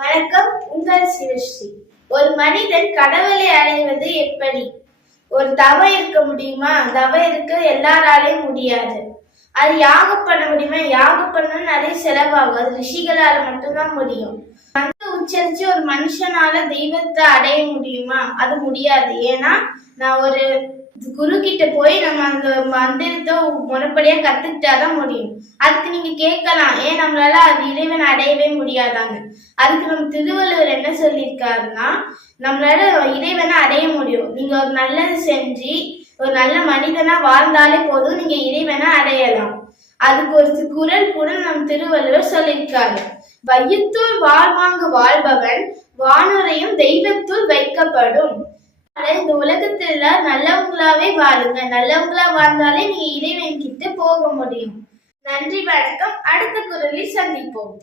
வணக்கம் உங்கள் சிவஸ்ரீ. ஒரு மனிதன் கடவுளை அடைவது எப்படி? ஒரு தவம் இருக்க முடியுமா? தவம் இருக்க எல்லாராலையும் முடியாது. அது யாகம் பண்ண முடியுமா? யாகம் பண்ண நிறைய செலவாகும். அது ரிஷிகளால் மட்டும்தான் முடியும். உச்சரிச்சு ஒரு மனுஷனால தெய்வத்தை அடைய முடியுமா? அது முடியாது. ஏன்னா நான் ஒரு குரு கிட்ட போய் நம்ம அந்த மந்திரத்தை முறைப்படியா கத்துக்கிட்டாதான் முடியும். அதுக்கு நீங்க கேட்கலாம். ஏன் நம்மளால அது இறைவன் அடையவே முடியாதாங்க அதுக்கு நம்ம திருவள்ளுவர் என்ன சொல்லியிருக்காருன்னா நம்மளால இறைவனை அடைய முடியும். நீங்க ஒரு நல்லது செஞ்சு ஒரு நல்ல மனிதனா வாழ்ந்தாலே போதும். நீங்க இறைவனை அடையலாம். அதுக்கு ஒரு குரல் கூட நம் திருவள்ளுவர் சொல்லியிருக்காரு. வையத்துள் வாழ்வாங்கு வாழ்பவன் வானுரையும் தெய்வத்துள் வைக்கப்படும். இந்த உலகத்துல நல்லவங்களாவே வாழுங்க. நல்லவங்களா வாழ்ந்தாலே நீங்க இறைவன் கிட்ட போக முடியும். நன்றி வணக்கம். அடுத்த குரலில் சந்திப்போம்.